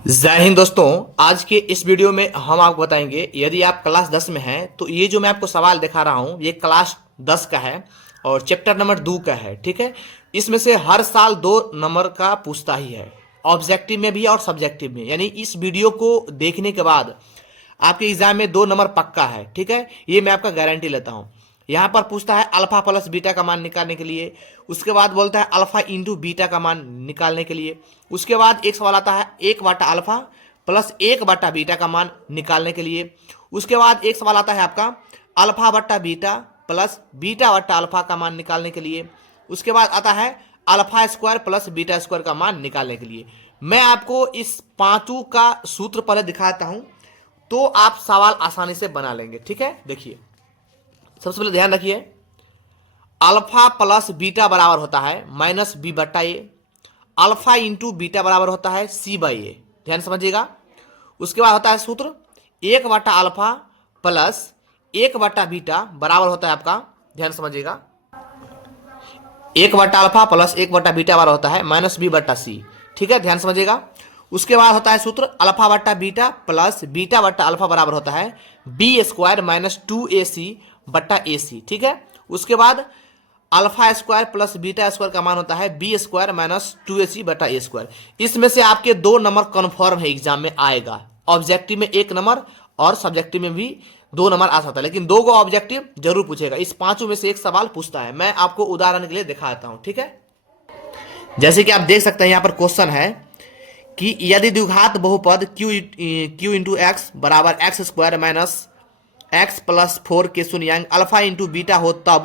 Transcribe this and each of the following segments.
जय हिंद दोस्तों। आज के इस वीडियो में हम आपको बताएंगे, यदि आप क्लास 10 में हैं तो ये जो मैं आपको सवाल दिखा रहा हूँ ये क्लास 10 का है और चैप्टर नंबर 2 का है। ठीक है, इसमें से हर साल 2 नंबर का पूछता ही है, ऑब्जेक्टिव में भी और सब्जेक्टिव में। यानी इस वीडियो को देखने के बाद आपके एग्जाम में 2 नंबर पक्का है। ठीक है, ये मैं आपका गारंटी लेता हूँ। यहाँ पर पूछता है अल्फा प्लस बीटा का मान निकालने के लिए, उसके बाद बोलता है अल्फा इंटू बीटा का मान निकालने के लिए, उसके बाद एक सवाल आता है 1 बटा अल्फा प्लस 1 बटा बीटा का मान निकालने के लिए, उसके बाद एक सवाल आता है आपका अल्फा बटा बीटा प्लस बीटा बटा अल्फा का मान निकालने के लिए, उसके बाद आता है alpha square plus beta square का मान निकालने के लिए। मैं आपको इस पांचों का सूत्र पहले दिखाता हूं तो आप सवाल आसानी से बना लेंगे। ठीक है, देखिए सबसे पहले ध्यान रखिए, अल्फा प्लस बीटा बराबर होता है माइनस बी बट्टा ए, अल्फा इंटू बीटा बराबर होता है सी बाई ए। ध्यान समझिएगा। उसके बाद होता है सूत्र 1 बटा अल्फा प्लस 1 बटा बीटा बराबर होता है आपका, ध्यान समझिएगा, 1 बटा अल्फा प्लस 1 बटा बीटा बराबर होता है माइनस बी बट्टा सी। ठीक है, ध्यान समझिएगा। उसके बाद होता है सूत्र अल्फा बट्टा बीटा प्लस बीटा बट्टा अल्फा बराबर होता है बी स्क्वायर माइनस 2ac बट्टा ac। ठीक है, उसके बाद alpha square plus beta square का मान होता है बी स्क्वायर माइनस 2ac बटा ए स्क्वायर। इसमें से आपके 2 नंबर कन्फर्म है, एग्जाम में आएगा। ऑब्जेक्टिव में 1 नंबर और सब्जेक्टिव में भी 2 नंबर आ सकता है, लेकिन 2 को ऑब्जेक्टिव जरूर पूछेगा। इस पांचों में से एक सवाल पूछता है। मैं आपको उदाहरण के लिए दिखाता हूं। ठीक है, जैसे कि आप देख सकते हैं यहाँ पर क्वेश्चन है कि यदि द्विघात बहुपद q इंटू एक्स बराबर x square minus x plus 4 के शून्यांक अल्फा इंटू बीटा हो तब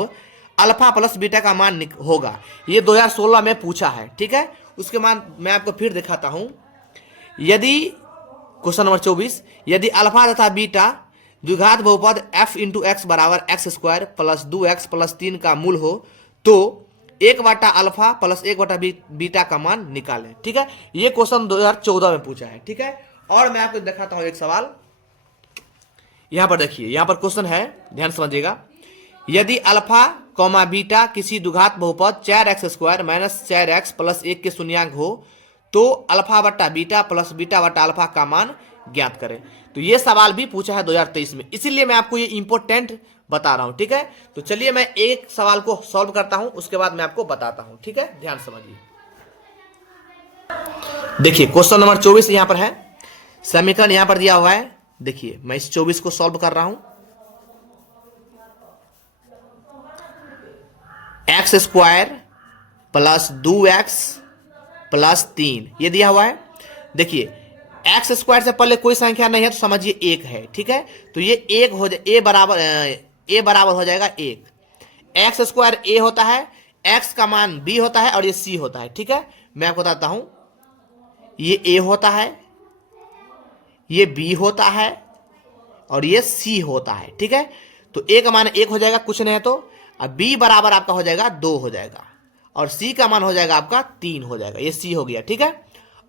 अल्फा प्लस बीटा का मान होगा। ये 2016 में पूछा है। ठीक है, उसके मान मैं आपको फिर दिखाता हूं। यदि क्वेश्चन नंबर 24, यदि अल्फा तथा बीटा द्विघात बहुपद f इंटू एक्स बराबर x square plus 2x plus 3 का मूल हो तो 1 बटा अल्फा प्लस 1 बटा बीटा का मान निकालें। ठीक है, ये क्वेश्चन 2014 में पूछा है। ठीक है, और मैं आपको दिखाता हूं एक सवाल। यहां पर देखिए, यहां पर क्वेश्चन है, ध्यान समझिएगा। यदि अल्फा कॉमा बीटा किसी द्विघात बहुपद 4x square minus 4x plus 1 के शून्यांक हो तो अल्फा बट्टा बीटा प्लस बीटा बट्टा अल्फा का मान ज्ञात करें। तो ये सवाल भी पूछा है 2023 में, इसीलिए मैं आपको ये इंपॉर्टेंट बता रहा हूं। ठीक है, तो चलिए मैं एक सवाल को सॉल्व करता हूं, उसके बाद मैं आपको बताता हूं। ठीक है, ध्यान समझिए। देखिए क्वेश्चन नंबर 24 यहां पर है, समीकरण यहां पर दिया हुआ है। देखिए मैं इस 24 को सॉल्व कर रहा हूं। X square plus 2x plus 3 ये दिया हुआ है। देखिए एक्स स्क्वायर से पहले कोई संख्या नहीं है तो समझिए 1 है। ठीक है, तो ये 1 हो जाए, ए बराबर हो जाएगा 1। एक्स स्क्वायर ए होता है, एक्स का मान बी होता है और ये सी होता है। ठीक है, मैं आपको बताता हूं, ये ए होता है, ये बी होता है और ये सी होता है। ठीक है, तो ए का मान 1 हो जाएगा, कुछ नहीं है तो, अब बी बराबर आपका हो जाएगा 2 हो जाएगा और सी का मान हो जाएगा आपका 3 हो जाएगा। ये सी हो गया। ठीक है,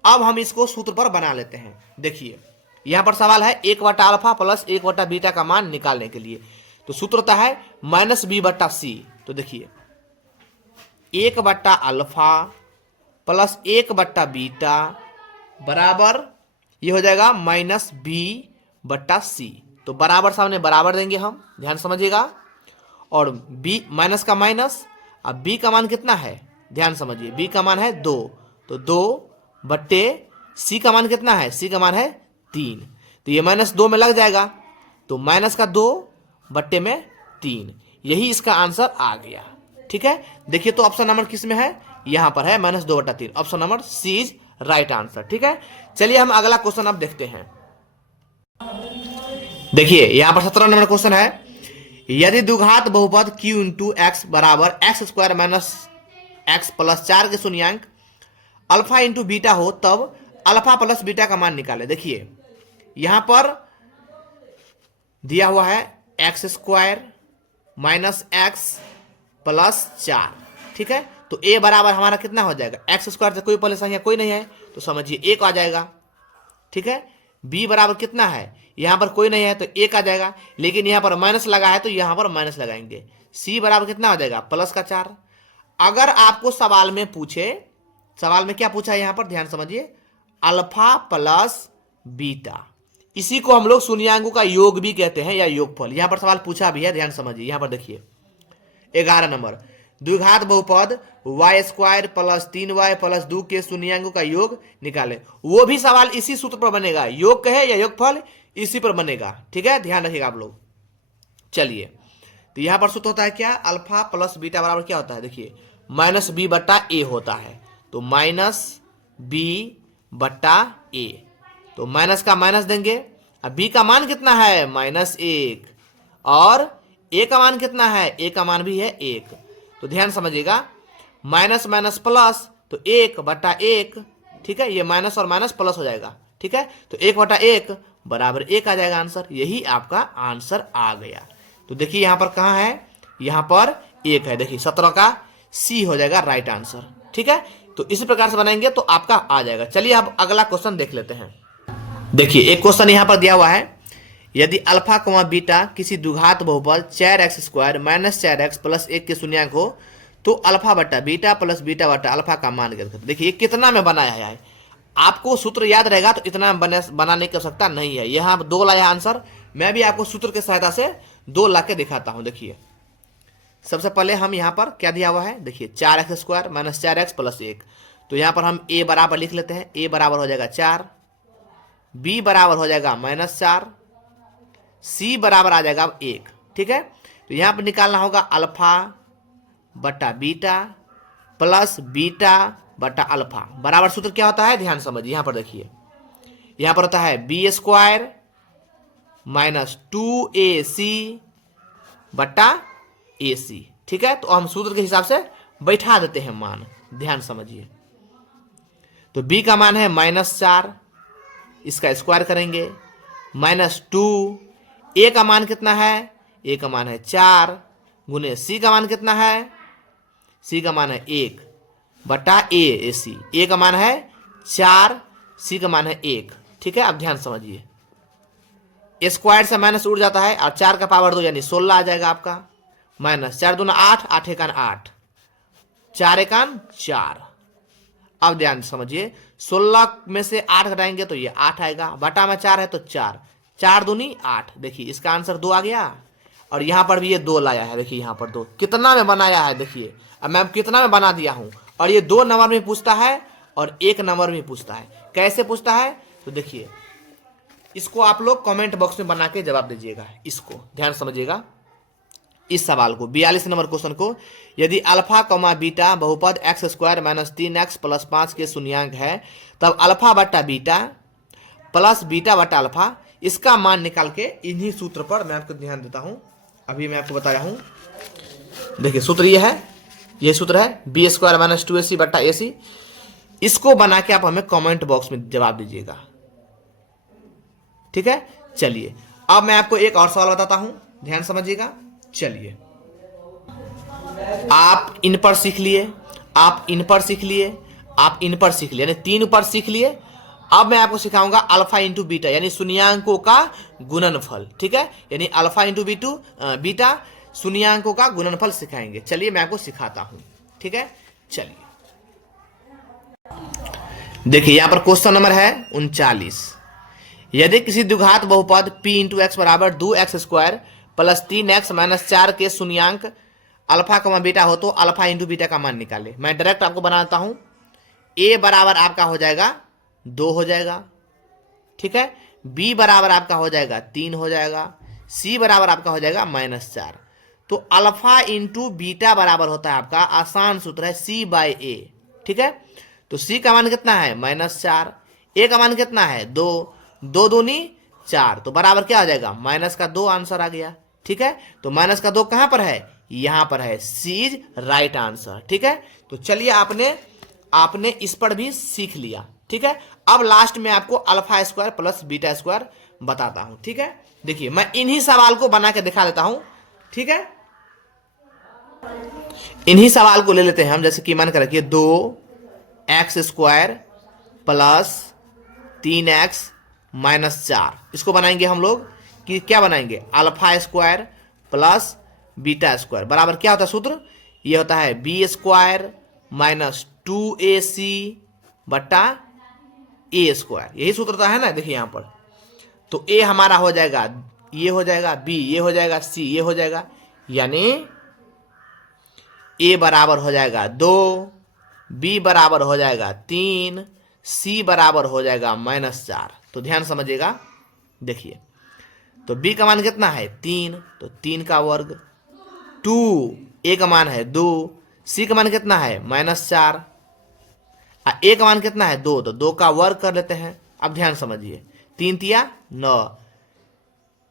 अब हम इसको सूत्र पर बना लेते हैं। देखिए यहां पर सवाल है 1 बटा अल्फा प्लस 1 बटा बीटा का मान निकालने के लिए, तो सूत्र होता है माइनस बी बटा सी। तो देखिए 1 बटा अल्फा प्लस 1 बटा बीटा बराबर ये हो जाएगा माइनस बी बटा सी। तो बराबर सामने बराबर देंगे हम, ध्यान समझिएगा, और बी माइनस का माइनस, अब बी का मान कितना है ध्यान समझिए, बी का मान है 2, तो 2 बट्टे सी का मान कितना है, सी का मान है 3, तो ये माइनस 2 में लग जाएगा, तो माइनस का 2 बट्टे में 3, यही इसका आंसर आ गया। ठीक है, देखिए तो ऑप्शन नंबर किस में है, यहां पर है माइनस 2 बट्टा 3, option number C is right answer. ठीक है, चलिए हम अगला क्वेश्चन अब देखते हैं। देखिए यहां पर 17 नंबर क्वेश्चन है, यदि द्विघात बहुपद q इंटू एक्स बराबर x square minus x plus 4 के शून्यांक अल्फा इंटू बीटा हो तब अल्फा प्लस बीटा का मान निकाले। देखिए यहां पर दिया हुआ है x square minus x plus 4। ठीक है, तो a बराबर हमारा कितना हो जाएगा, एक्स स्क्वायर से कोई पहले संख्या कोई नहीं है तो समझिए 1 आ जाएगा। ठीक है, b बराबर कितना है, यहां पर कोई नहीं है तो 1 आ जाएगा, लेकिन यहां पर माइनस लगा है तो यहां पर माइनस लगाएंगे। c बराबर कितना हो जाएगा, प्लस का 4। अगर आपको सवाल में पूछे, सवाल में क्या पूछा है यहां पर ध्यान समझिए, अल्फा प्लस बीटा। इसी को हम लोग शून्यांकों का योग भी कहते हैं या योगफल। यहां पर सवाल पूछा भी है, ध्यान समझिए। यहां पर देखिए 11 नंबर, द्विघात बहुपद Y square plus 3y plus 2 के शून्यांकों का योग निकाले। वो भी सवाल इसी सूत्र पर बनेगा, योग कहे या योगफल इसी पर बनेगा। ठीक है, ध्यान रखिएगा आप लोग। चलिए, तो यहां पर सूत्र होता है क्या, अल्फा प्लस बीटा बराबर क्या होता है, देखिए माइनस बी बट्टा ए होता है। तो माइनस बी बट्टा ए, तो माइनस का माइनस देंगे। अब बी का मान कितना है, -1, और ए का मान कितना है, ए का मान भी है 1। तो ध्यान समझिएगा, माइनस माइनस प्लस, तो 1/1। ठीक है, ये माइनस और माइनस प्लस हो जाएगा। ठीक है, तो 1/1 बराबर 1 आ जाएगा आंसर। यही आपका आंसर आ गया। तो देखिए यहां पर कहां है, यहां पर 1 है। देखिए 17 का सी हो जाएगा राइट आंसर। ठीक है, तो इसी प्रकार से बनाएंगे तो आपका आ जाएगा। चलिए अब अगला क्वेश्चन देख लेते हैं। देखिए एक क्वेश्चन यहां पर दिया हुआ है, यदि अल्फा कोमा बीटा किसी द्विघात बहुपद 4x² - 4x + 1 के शून्यांक हो तो अल्फा बट्टा बीटा प्लस बीटा बट्टा अल्फा का मान ज्ञात करें। देखिए कितना में बनाया है, आपको सूत्र याद रहेगा तो इतना बनाने की आवश्यकता नहीं है। यहाँ 2 लाया आंसर, मैं भी आपको सूत्र की सहायता से 2 ला के दिखाता हूं। देखिए सबसे पहले हम यहाँ पर क्या दिया हुआ है, देखिए 4x² - 4x + 1। तो यहाँ पर हम a बराबर लिख लेते हैं, a बराबर हो जाएगा 4, b बराबर हो जाएगा -4, c बराबर आ जाएगा 1। ठीक है, तो यहाँ पर निकालना होगा अल्फा बट्टा बीटा प्लस बीटा बट्टा अल्फा बराबर सूत्र क्या होता है, ध्यान समझिए। यहाँ पर देखिए, यहाँ पर होता है b² - 2ac बट्टा AC। ठीक है, तो हम सूत्र के हिसाब से बैठा देते हैं मान, ध्यान समझिए। तो b का मान है -4, इसका स्क्वायर करेंगे, -2, a का मान कितना है, a का मान है 4 गुने c का मान कितना है, c का मान है 1 बटा AC। a का मान है 4, c का मान है 1। ठीक है, अब ध्यान समझिए, स्क्वायर से माइनस उड़ जाता है और 4 का पावर 2 यानी 16 आ जाएगा आपका। -4 दूना 8, 8 एकान 8, 4 एकान 4। अब ध्यान समझिए, 16 में से 8 घटाएंगे तो ये 8 आएगा, बटा में 4 है तो 4, 4 दूनी 8। देखिए इसका आंसर 2 आ गया। और यहाँ पर भी ये 2 लाया है, देखिए यहाँ पर 2 कितना में बनाया है, देखिए अब मैं कितना में बना दिया हूँ। और ये 2 नंबर में पूछता है और 1 नंबर में पूछता है। कैसे पूछता है, तो देखिए इसको आप लोग कमेंट बॉक्स में बना के जवाब दीजिएगा। इसको ध्यान समझिएगा, इस सवाल को 42 नंबर क्वेश्चन को, यदि अल्फा कोमा बीटा बहुपद x² - 3x + 5 के शून्यांक है तब अल्फा बट्टा बीटा प्लस बीटा बट्टा अल्फा इसका मान निकाल के, इन्हीं सूत्र पर मैं आपको ध्यान देता हूं, अभी मैं आपको बताया हूं। देखिए सूत्र ये है, ये सूत्र है b² - 2ac बट्टा AC। इसको बना के आप हमें कमेंट बॉक्स में जवाब दीजिएगा। ठीक है, चलिए अब मैं आपको एक और सवाल बताता हूं, ध्यान समझिएगा। चलिए आप इन पर सीख लिए, आप इन पर सीख लिए, आप इन पर सीख लिए, यानी 3 ऊपर सीख लिए। अब मैं आपको सिखाऊंगा अल्फा इंटू बीटा यानी शून्यांकों का गुणनफल। ठीक है, यानी अल्फा इंटू बीटा शून्यांकों का गुणनफल सिखाएंगे। चलिए मैं आपको सिखाता हूं। ठीक है, चलिए देखिए यहां पर क्वेश्चन नंबर है 39। यदि किसी द्विघात बहुपद p × x बराबर 2x² प्लस 3x - 4 के शून्यांक अल्फा कोमा बीटा हो तो अल्फा इंटू बीटा का मान निकाले। मैं डायरेक्ट आपको बनाता हूं, a बराबर आपका हो जाएगा 2 हो जाएगा। ठीक है, b बराबर आपका हो जाएगा 3 हो जाएगा, c बराबर आपका हो जाएगा -4। तो अल्फा इंटू बीटा बराबर होता है आपका, आसान सूत्र है c/a। ठीक है, तो c का मान कितना है -4, a का मान कितना है 2, 2 दूनी 4, तो बराबर क्या हो जाएगा -2 आंसर आ गया। ठीक है, तो -2 कहां पर है, यहां पर है, सी इज राइट आंसर। ठीक है, तो चलिए आपने इस पर भी सीख लिया। ठीक है, अब लास्ट में आपको alpha square plus beta square बताता हूं। ठीक है, देखिए मैं इन्हीं सवाल को बना के दिखा देता हूं। ठीक है, इन्हीं सवाल को ले लेते हैं हम, जैसे कि मान कर रखिए 2x² प्लस 3x - 4। इसको बनाएंगे हम लोग कि क्या बनाएंगे, alpha square plus beta square बराबर क्या होता है सूत्र, ये होता है b² - 2ac बट्टा ए स्क्वायर, यही सूत्र है ना, देखिए यहाँ पर। तो ए हमारा हो जाएगा, ये हो जाएगा बी, ये हो जाएगा सी, ये हो जाएगा, यानी ए बराबर हो जाएगा 2, बी बराबर हो जाएगा 3, सी बराबर हो जाएगा -4। तो ध्यान समझिएगा, देखिए तो बी का मान कितना है 3, तो 3 का वर्ग, 2 ए का मान है 2, सी का मान कितना है -4, ए का मान कितना है 2, तो 2 का वर्ग कर लेते हैं। अब ध्यान समझिए, 3 तिया 9,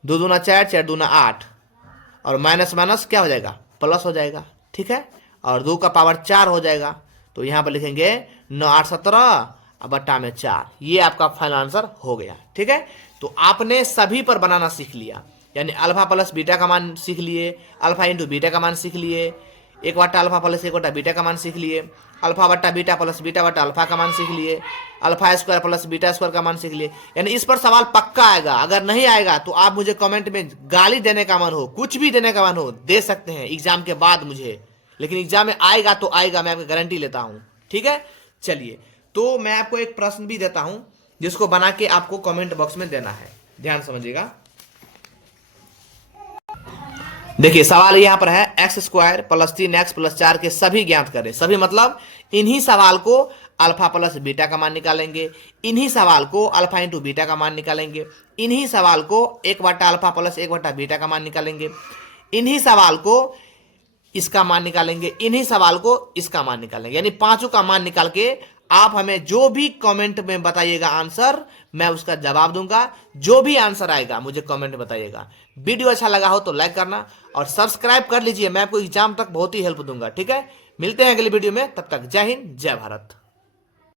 2 दूना 4, 4 दूना 8, और माइनस माइनस क्या हो जाएगा, प्लस हो जाएगा, ठीक है। और 2 का पावर 4 हो जाएगा, तो यहाँ पर लिखेंगे 9 8 17 बट्टा में 4, ये आपका फाइनल आंसर हो गया, ठीक है। तो आपने सभी पर बनाना सीख लिया, यानी अल्फा प्लस बीटा का मान सीख लिए, अल्फा इंटू बीटा का मान सीख लिए, 1 बट्टा अल्फा प्लस 1 बट्टा बीटा का मान सीख लिए, अल्फा बट्टा बीटा प्लस बीटा बट्टा अल्फा का मान सीख लिए, alpha square plus beta square का मान सीख लिए। यानी इस पर सवाल पक्का आएगा, अगर नहीं आएगा तो आप मुझे कमेंट में गाली देने का मन हो, कुछ भी देने का मन हो, दे सकते हैं एग्जाम के बाद मुझे, लेकिन एग्जाम में आएगा तो आएगा, मैं आपकी गारंटी लेता हूं, ठीक है। चलिए, तो मैं आपको एक प्रश्न भी देता हूं जिसको बना के आपको कमेंट बॉक्स में देना है, ध्यान समझिएगा। देखिए सवाल यहां पर है, x square plus 3x plus 4 के सभी ज्ञात करें। सभी मतलब इन्हीं सवाल को अल्फा प्लस बीटा का मान निकालेंगे, इन्हीं सवाल को अल्फा इंटू बीटा का मान निकालेंगे, इन्हीं सवाल को 1 बट्टा अल्फा प्लस 1 बट्टा बीटा का मान निकालेंगे, इन्हीं सवाल को इसका मान निकालेंगे, इन्हीं सवाल को इसका मान निकालेंगे। यानी पांचों का मान निकाल के आप हमें जो भी कमेंट में बताइएगा आंसर, मैं उसका जवाब दूंगा। जो भी आंसर आएगा मुझे कमेंट में बताइएगा। वीडियो अच्छा लगा हो तो लाइक करना और सब्सक्राइब कर लीजिए, मैं आपको एग्जाम तक बहुत ही हेल्प दूंगा, ठीक है। मिलते हैं अगली वीडियो में, तब तक जय हिंद जय भारत।